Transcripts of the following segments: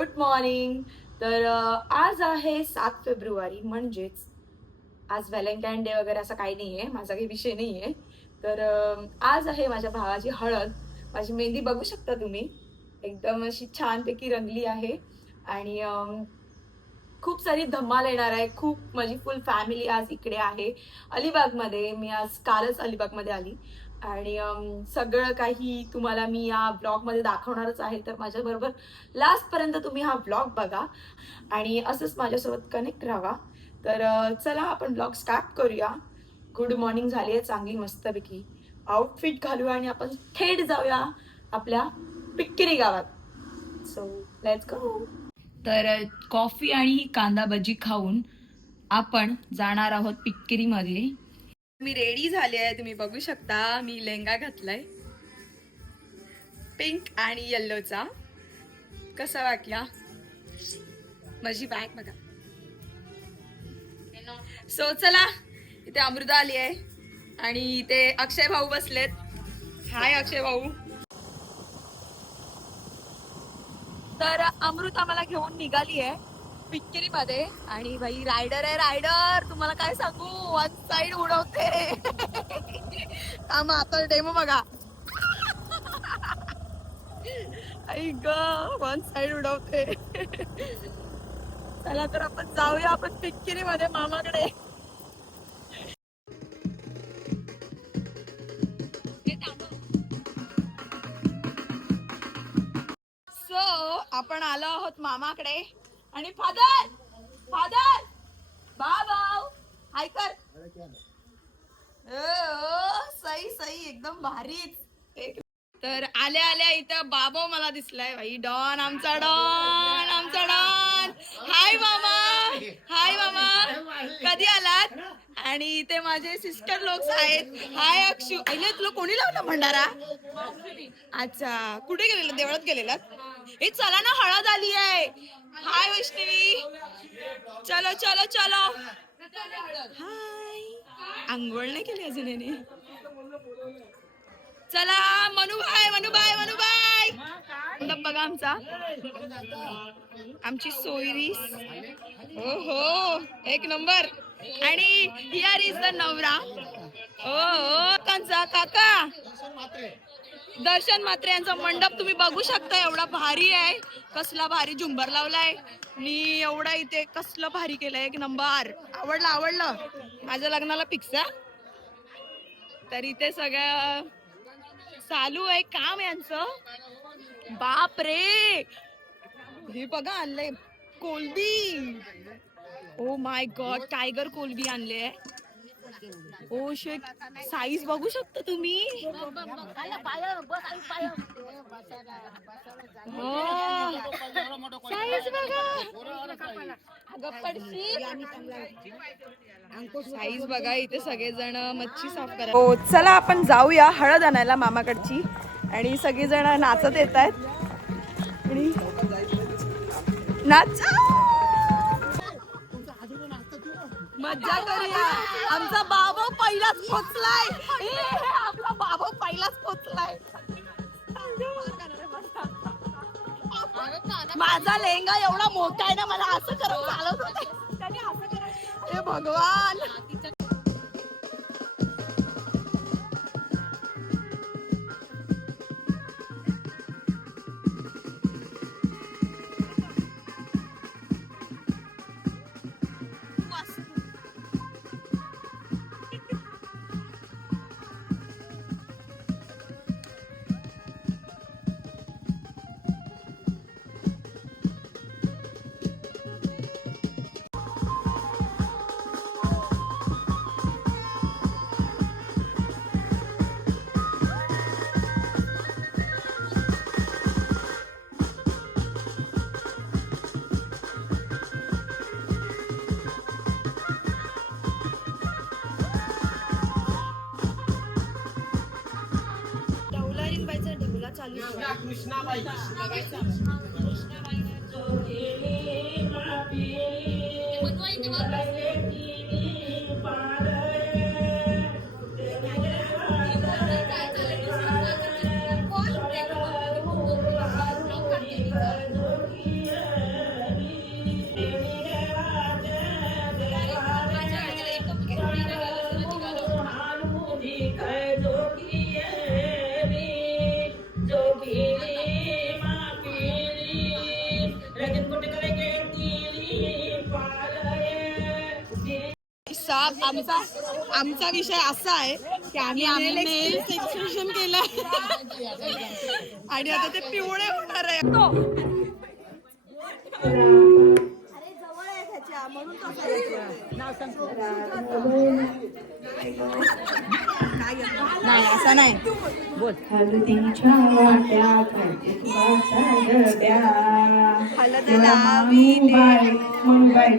Good morning. तर आज आहे 7 फेब्रुवारी, म्हणजेच आज व्हॅलेंटाईन डे वगैरे असं काही नाहीये, माझा काही विषय नाहीये. तर आज आहे माझ्या भावाची हळद. माझी मेहंदी बघू शकता तुम्ही, एकदम अशी छानपैकी रंगली आहे. आणि खूप सारी धमाल येणार आहे. खूप माझी फुल फॅमिली आज इकडे आहे अलिबागमध्ये. मी आज कालच अलिबागमध्ये आली आणि सगळं काही तुम्हाला मी या ब्लॉगमध्ये दाखवणारच आहे. तर माझ्याबरोबर लास्टपर्यंत तुम्ही हा ब्लॉग बघा आणि असंच माझ्यासोबत कनेक्ट राहा. तर चला आपण ब्लॉग स्टार्ट करूया. गुड मॉर्निंग झाली आहे चांगली मस्तपैकी. आउटफिट घालूया आणि आपण थेट जाऊया आपल्या पिक्किरी गावात. So let's go. तर कॉफी आणि कांदा भजी खाऊन आपण जाणार आहोत पिक्किरीमध्ये. मी रेडी झाले आहे, तुम्ही बघू शकता. मी लेहंगा घातलाय पिंक आणि येल्लोचा. कसा वाटला? माझी बॅग बघा. सो चला, इथे अमृता आली आहे आणि इथे अक्षय भाऊ बसलेत. हाय अक्षय भाऊ. तर अमृता मला घेऊन निघाली आहे पिक्किरी मध्ये आणि भाई रायडर आहे. रायडर तुम्हाला काय सांगू, वन साइड उडवते. थांबा आता डेमो बघा. आई ग, वन साइड उडवते. चला तर आपण जाऊया आपण पिक्किरी मध्ये मामाकडे. सो आपण आलो आहोत मामाकडे आणि फादर फादर बाबा हाय कर. सही सही एकदम भारीच. तर आल्या आल्या इथं बाबा मला दिसलाय भाई. डॉन, आमचा डॉन, आमचा डॉन. हाय मामा. हाय मामा, कधी आलात? आणि इथे माझे सिस्टर लोक आहेत. हाय अक्षू. अहिले तुला कोणी लावलं भंडारा? अच्छा, कुठे गेलेला? देवळात गेलेला? हे चला ना, हळद आली आहे. हाय वैष्णवी. चलो चलो चलो. हाय. आंघोळ नाही केली अजून याने. चला मनुबाई मनुबाई मनुबाई. मंडप बघा आमचा, आमची सोयरी. हो हो, एक नंबर. आणि हिअर इज द नवरा. हो कांचा काका दर्शन मात्रे यांचा मंडप तुम्ही बघू शकता. एवढा भारी आहे, कसला भारी झुंबर लावलाय आणि एवढा इथे कसलं भारी केलंय. एक नंबर. आवडलं आवडलं. माझ्या लग्नाला पिक्सा. तर इथे सगळं चालू आहे काम यांचं. बाप रे, हे बघा आणलंय कोलबी. ओ माय गॉड, टायगर कोलबी आणले. ओ शेट, साईज बघू शकता तुम्ही. साईज बघा. साईज बघा. इथे सगळेजण मच्छी साफ करा. हो चला आपण जाऊया हळद आणायला मामाकडची. आणि सगळेजण नाचत येत आहेत आणि नाच मज्जा करूया. आमचा बाबा पहिलाच पोचलाय. आपला बाबा पहिलाच पोचलाय. माझा लेहंगा एवढा मोठा आहे ना, मला असं करत चालत होते. हे भगवान. कृष्णाबाई. आमचा विषय असा आहे की आम्ही नेल एक्सप्रेशन केलं आणि आता ते पिवळे होणार आहे. नाही असं नाही बोल. हळदीच्या वाट्यात हळद लावी बाय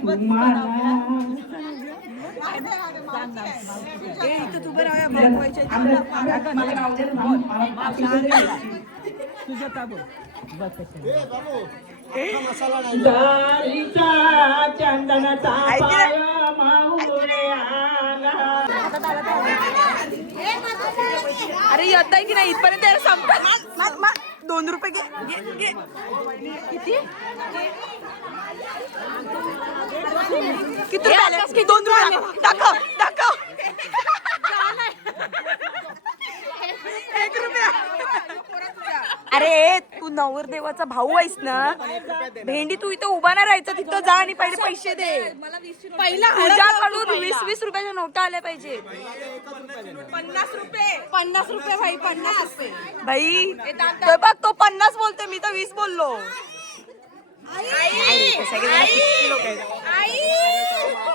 तुम्हाला चंदनाचा अरे येत आहे की नाही इथपर्यंत संपत. 2 रुपये घे. किती रुपये? 2 रुपये दाखव. 1 रुपया. अरे तू नवरदेवाचा भाऊ आहेस ना, भेंडी तू इथं उभा नाही राहायचं, तिथं जा आणि पहिले पैसे दे. तुझ्याकडून 20-20 रुपयाच्या नोटा आल्या पाहिजे. 50 रुपये भाई, 50 रुपये भाई. बघ तो 50 बोलते, मी तर 20 बोललो.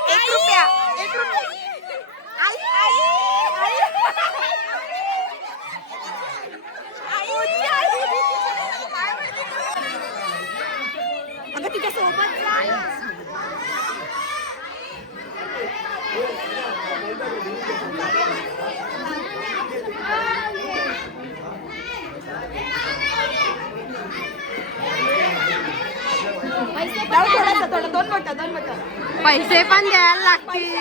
एक रुपया. अगं तिच्या सोबत थोडं 2 मिनिटं पैसे पण द्यायला लागतील.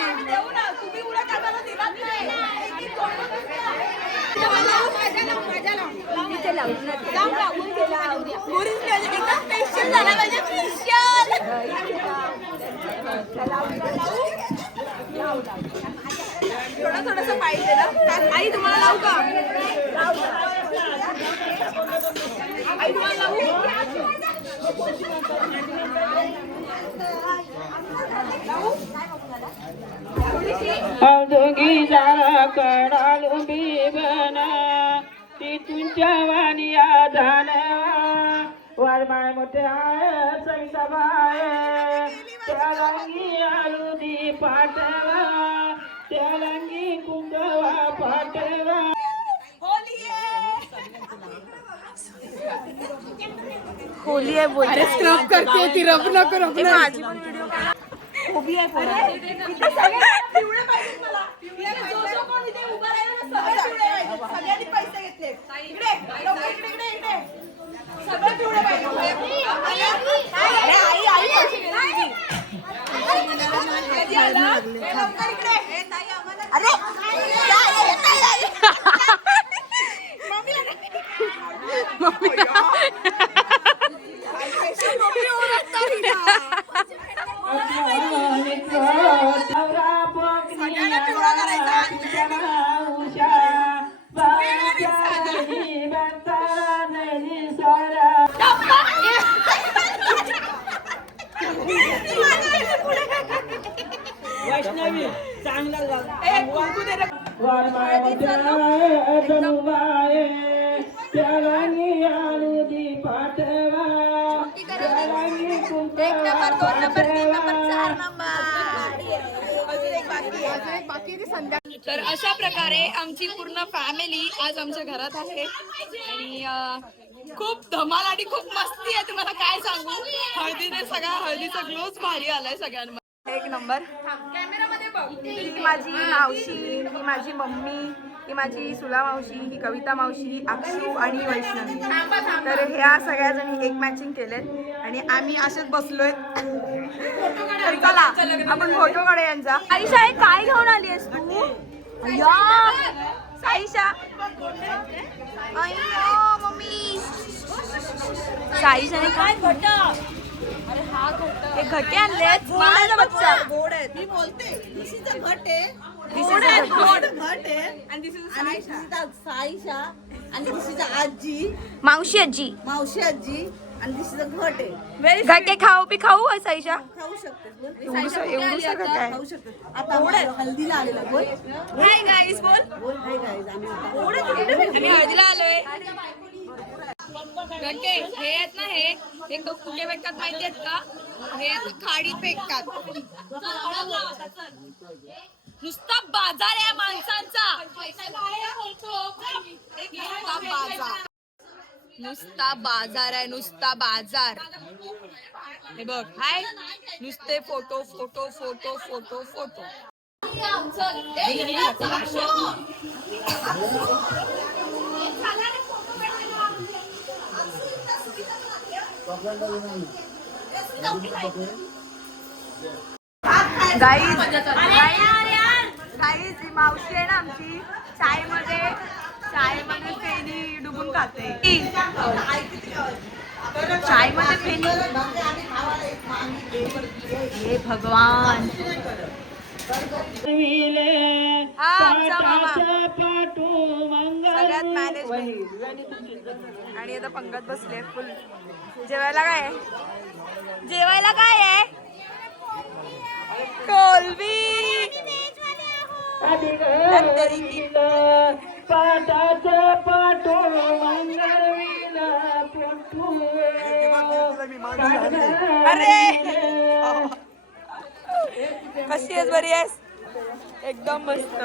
थोडस पाहिजे ना आई, तुम्हाला लावू का? आई तुम्हाला लावू? अवधोगी जरा कडालू बिबना ती तुमच्या वाणी आधानवा वारमाय मोठे आहे सैता बाय त्या रंगी आलुदी पाटवा त्या रंगी कुंकवा पाटवा. होली आहे बोल. अरे स्क्रब करते ती, रब नको माझी पण व्हिडिओ काढा. होबी आहे पोरा. पिवळे पाहिजे मला. जो कोण इथे उभा राहिला ना सगळे पिवळे पाहिजे. सगळ्यांनी पैसे घेतले. इकडे इकडे सगळे पिवळे पाहिजे. अरे आई पैसे घेतले. अरे वैष्णवी चांगला तर अशा प्रकारे आमची पूर्ण फॅमिली आज आमच्या घरात आहे आणि खूप धमाल आणि खूप मस्ती आहे. तुम्हाला काय सांगू, हळदीचा ग्लोच भारी आलाय सगळ्यांमध्ये. 1 नंबर. ही माझी मावशी, ही माझी मम्मी, ही माझी सुला मावशी, ही कविता मावशी, अक्षू आणि वैष्णवी. तर ह्या सगळ्या जणी एक मॅचिंग केलेत आणि आम्ही असेच बसलोय. तर चला आपण फोटो काढू यांचा. आईशा हे काय घेऊन आली आहेस तू? साईशा मम्मी साईशाने काय अरे हा हे घटे आणलेत. माझा बच्चा गोड आहे. मी बोलते घट आहे साईशा आणि दिशीचा आजी मावशी आजी मावशी आजी आणि दिशीचं घट आहे. घाटे खाऊ पी खाऊ साईशा खाऊ शकते बोल. एवढं सगळं काय खाऊ शकते. आता हल्दीला आलेला बोल हाय गाईस बोल बोल हाय गाईज आम्ही आता आम्ही हळदीला आलोय घंटे हे आहेत ना हे कुठे भेटतात माहिती आहेत का हे खाडीत फेकतात नुसता बाजार आहे माणसांचा नुसता बाजार आहे नुसता बाजार हे बघ हाय नुसते photo photo photo photo photo guys मावशी आहे ना आमची चाय मध्ये फेणी डुबून खाते चाय मध्ये फेणी हे भगवान हा आमचा मामा सगळ्यात मॅनेजमेंट आणि आता पंगत बसले फुल जेवायला काय आहे कोलबी अरे कशी आहेस बरी आहेस एकदम मस्त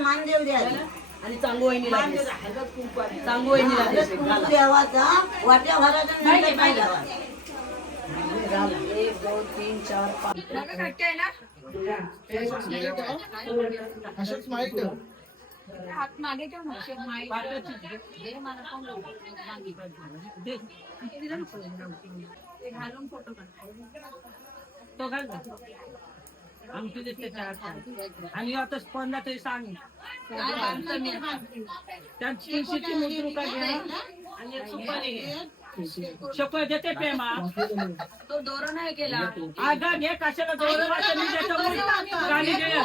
मानदेव द्या आणि चांगोईनीला देवाचा वाट्या भरायचा नंतर काय द्यावा 1 2 3 4 5 हात मागे ठेव ना घालून फोटो तो घाल ना आमची देते आणि आता स्पर्धा तरी सांग त्यांची शेती मोठी का घ्या आणि एक सुपारी घे शपथ देते प्रेमा तो दोरा नाही केला आगा घे कशाला दोरा मी देतो गाडी घे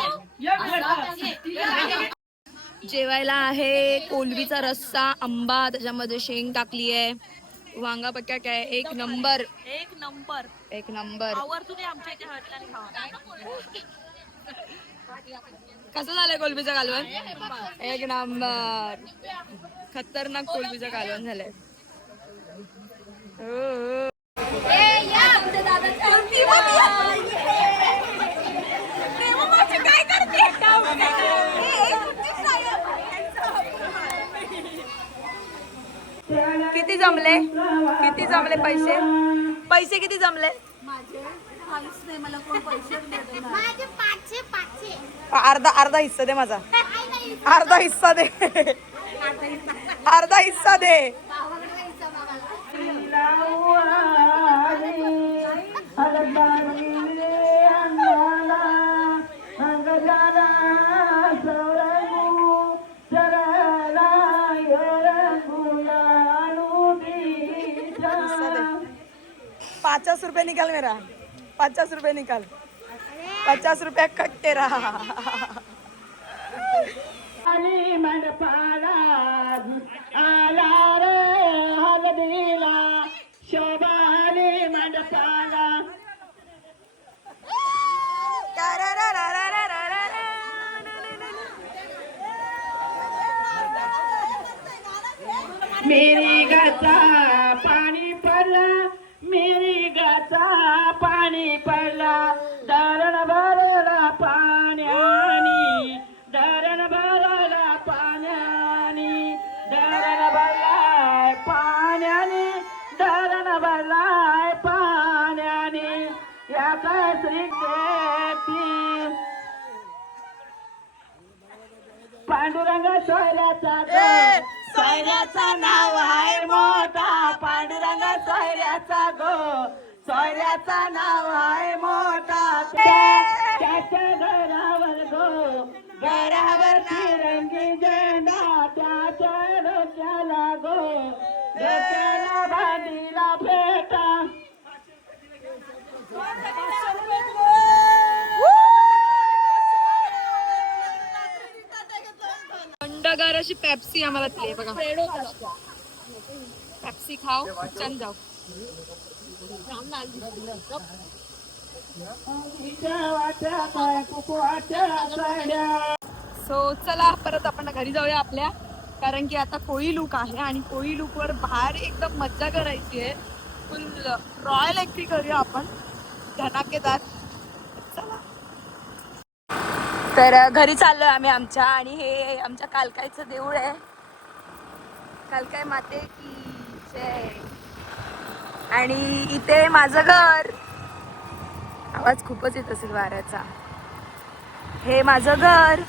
जेवायला आहे कोलबीचा रस्सा आंबा त्याच्यामध्ये शेंग टाकली आहे वांगा बटाटा आहे एक नंबर कसं झालंय कोलबीचं कालवण एक नंबर खतरनाक कोलबीचं कालवण झालंय किती जमले पैसे किती जमले अर्धा हिस्सा दे माझा अर्धा हिस्सा दे ₹50 निकाल मेरा 50 रुपये निकाल 50 रुपया कट तेरा आणि मंडपाला आला रे हळदीला शोभाने मंडपाला मेरी गाचा पाणी पडला मेरी गाचा पाणी पडला धरण भरला पाण्यानी धरण भरला पाण्यानी धरण भरलाय पाण्याने धरण भरलाय पाण्याने याचा श्री पांडुरंग सोयऱ्याचा नाव आहे मोठा पांडुरंग सोयऱ्याचा नाव आहे मोठा त्याच्या घरावर तिरंगी झेंडा त्याच्या डोक्याला डोक्याला भांडीला फेटा थंडगार अशी पेप्सी आम्हाला दिली बघा. पेप्सी खाऊ छान जाऊ. सो चला परत आपण घरी जाऊया आपल्या, कारण की आता कोळी लूक आहे आणि कोळी लूक वर बाहेर एकदम मज्जा करायची आहे. फुल रॉयल एंट्री करूया आपण धनाकेदार. चला तर घरी चाललोय आम्ही आमच्या, आणि हे आमच्या कालकाईचं देऊळ आहे. कालकाई माते की जय. आणि इथे माझं घर, आवाज खूपच येत असेल वाऱ्याचा. हे माझं घर.